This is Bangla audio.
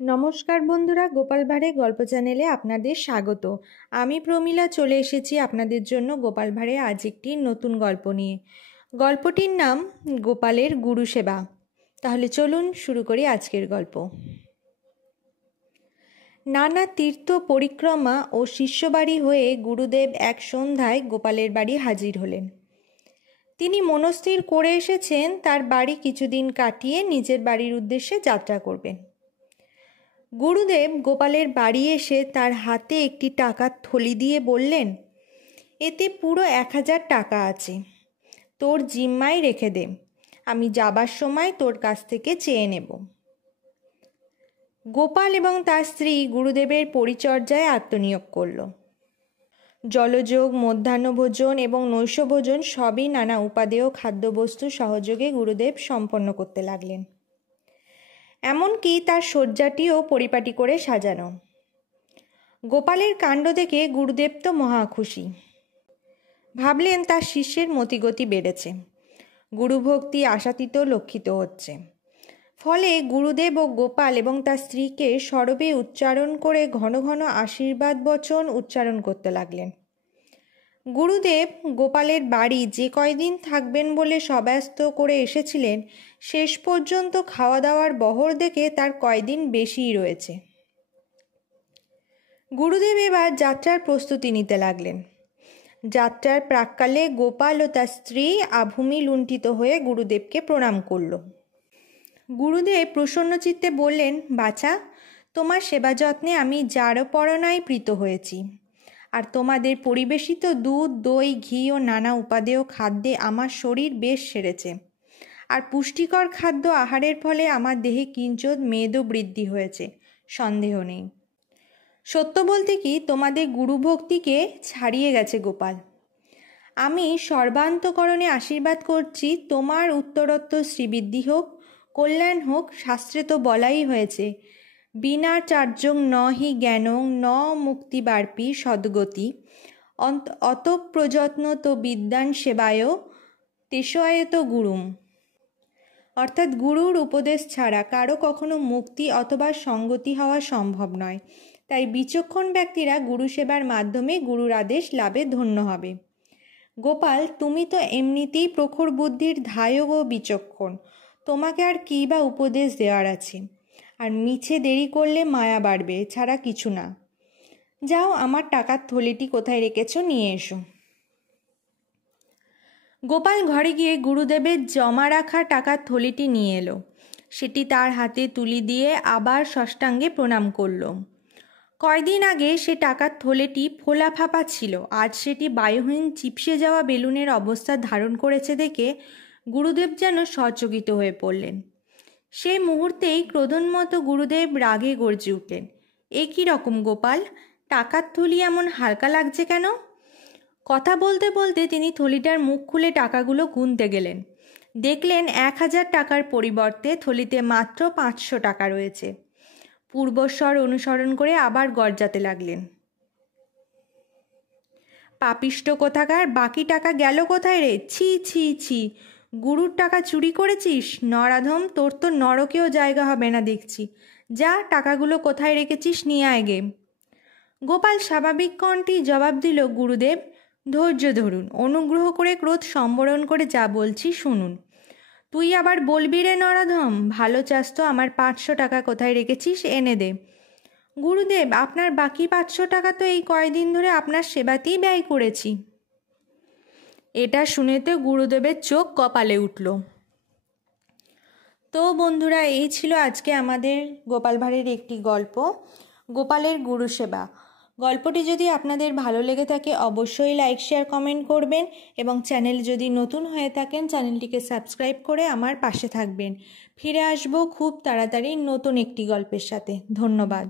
নমস্কার বন্ধুরা, গোপাল ভাঁড়ের গল্প চ্যানেলে আপনাদের স্বাগত। আমি প্রমীলা চলে এসেছি আপনাদের জন্য গোপাল ভাঁড়ের আজ একটি নতুন গল্প নিয়ে। গল্পটির নাম গোপালের গুরু সেবা। তাহলে চলুন শুরু করি আজকের গল্প। নানা তীর্থ পরিক্রমা ও শিষ্যবাড়ি হয়ে গুরুদেব এক সন্ধ্যায় গোপালের বাড়ি হাজির হলেন। তিনি মনস্থির করে এসেছেন তার বাড়ি কিছুদিন কাটিয়ে নিজের বাড়ির উদ্দেশ্যে যাত্রা করবেন। গুরুদেব গোপালের বাড়ি এসে তার হাতে একটি টাকার থলি দিয়ে বললেন, এতে পুরো 1000 টাকা আছে, তোর জিম্মায় রেখে দে, আমি যাবার সময় তোর কাছ থেকে চেয়ে নেব। গোপাল এবং তার স্ত্রী গুরুদেবের পরিচর্যায় আত্মনিয়োগ করল। জলযোগ, মধ্যাহ্নভোজন এবং নৈশভোজন সবই নানা উপাদেয় খাদ্যবস্তু সহযোগে গুরুদেব সম্পন্ন করতে লাগলেন। এমনকি তার শয্যাটিও পরিপাটি করে সাজানো। গোপালের কাণ্ড দেখে গুরুদেব তো মহা খুশি। ভাবলেন তার শিষ্যের মতিগতি বেড়েছে, গুরুভক্তি আশাতীত লক্ষিত হচ্ছে। ফলে গুরুদেব ও গোপাল এবং তার স্ত্রীকে সরবে উচ্চারণ করে ঘন ঘন আশীর্বাদ বচন উচ্চারণ করতে লাগলেন। গুরুদেব গোপালের বাড়ি যে কয়দিন থাকবেন বলে সব্যস্ত করে এসেছিলেন, শেষ পর্যন্ত খাওয়া দাওয়ার বহর দেখে তার কয়দিন বেশিই রয়েছে। গুরুদেব এবার যাত্রার প্রস্তুতি নিতে লাগলেন। যাত্রার প্রাক্কালে গোপাল ও তার স্ত্রী আভূমি লুণ্ঠিত হয়ে গুরুদেবকে প্রণাম করল। গুরুদেব প্রসন্নচিত্তে বললেন, বাছা, তোমার সেবা যত্নে আমি জারপরনায় প্রীত হয়েছি, আর তোমাদের পরিবেশিত দুধ, দই, ঘি ও নানা উপাদেয় খাদ্যে আমার শরীর বেশ সেরেছে, আর পুষ্টিকর খাদ্য আহারের ফলে আমার দেহে কিঞ্চিৎ মেদও বৃদ্ধি হয়েছে, সন্দেহ নেই। সত্য বলতে কি, তোমাদের গুরুভক্তিকে ছাড়িয়ে গেছে গোপাল। আমি সর্বান্তকরণে আশীর্বাদ করছি, তোমার উত্তরোত্তর শ্রীবৃদ্ধি হোক, কল্যাণ হোক। শাস্ত্রে তো বলাই হয়েছে, বিনা চার্যং ন হি জ্ঞানং ন মুক্তিবার্পি সদ্গতি অত প্রযত্ন তো বিদ্যান সেবায় তেষায়ত গুরুম। অর্থাৎ গুরুর উপদেশ ছাড়া কারো কখনো মুক্তি অথবা সঙ্গতি হওয়া সম্ভব নয়। তাই বিচক্ষণ ব্যক্তিরা গুরু সেবার মাধ্যমে গুরুর আদেশ লাভে ধন্য হবে। গোপাল, তুমি তো এমনিতেই প্রখর বুদ্ধির ধায়ক ও বিচক্ষণ, তোমাকে আর কী বা উপদেশ দেওয়ার আছে? আর মিছে দেরি করলে মায়া বাড়বে, ছাড়া কিছু না। যাও, আমার টাকার থলিটি কোথায় রেখেছো নিয়ে এসো। গোপাল ঘরে গিয়ে গুরুদেবের জমা রাখা টাকার থলিটি নিয়ে এলো। সেটি তার হাতে তুলি দিয়ে আবার ষষ্ঠাঙ্গে প্রণাম করল। কয়দিন আগে সে টাকার থলেটি ফোলা ফাঁপা ছিল, আজ সেটি বায়ুহীন চিপসে যাওয়া বেলুনের অবস্থা ধারণ করেছে দেখে গুরুদেব যেন সচকিত হয়ে পড়লেন। সেই মুহূর্তেই ক্রোধোন্মত্ত গুরুদেব রাগে গর্জে উঠলেন, এ কী রকম গোপাল, টাকার থলি এমন হালকা লাগছে কেন? কথা বলতে বলতে তিনি থলিটার মুখ খুলে টাকাগুলো গুনতে গেলেন। দেখলেন 1000 টাকার পরিবর্তে থলিতে মাত্র 500 টাকা রয়েছে। পূর্বস্বর অনুসরণ করে আবার গর্জাতে লাগলেন, পাপিষ্ট কোথাকার, বাকি টাকা গেল কোথায় রে? ছি ছি ছি, গুরুর টাকা চুরি করেছিস? নরাধম, তোর তো নরকেও জায়গা হবে না দেখছি। যা, টাকাগুলো কোথায় রেখেছিস নিয়ে আয় গে। গোপাল স্বাভাবিক কণ্ঠেই জবাব দিল, গুরুদেব, ধৈর্য ধরুন, অনুগ্রহ করে ক্রোধ সম্বরণ করে যা বলছি শুনুন। তুই আবার বলবি রে নরাধম, ভালো চাস তো আমার 500 টাকা কোথায় রেখেছিস এনে দে। গুরুদেব, আপনার বাকি 500 টাকা তো এই কয়দিন ধরে আপনার সেবাতেই ব্যয় করেছি। এটা শুনে তো গুরুদেবের চোখ কপালে উঠল। তো বন্ধুরা, এই ছিল আজকে আমাদের গোপাল ভাঁড়ের একটি গল্প, গোপালের গুরু সেবা। গল্পটি যদি আপনাদের ভালো লেগে থাকে অবশ্যই লাইক, শেয়ার, কমেন্ট করবেন এবং চ্যানেল যদি নতুন হয়ে থাকেন চ্যানেলটিকে সাবস্ক্রাইব করে আমার পাশে থাকবেন। ফিরে আসবো খুব তাড়াতাড়ি নতুন একটি গল্পের সাথে। ধন্যবাদ।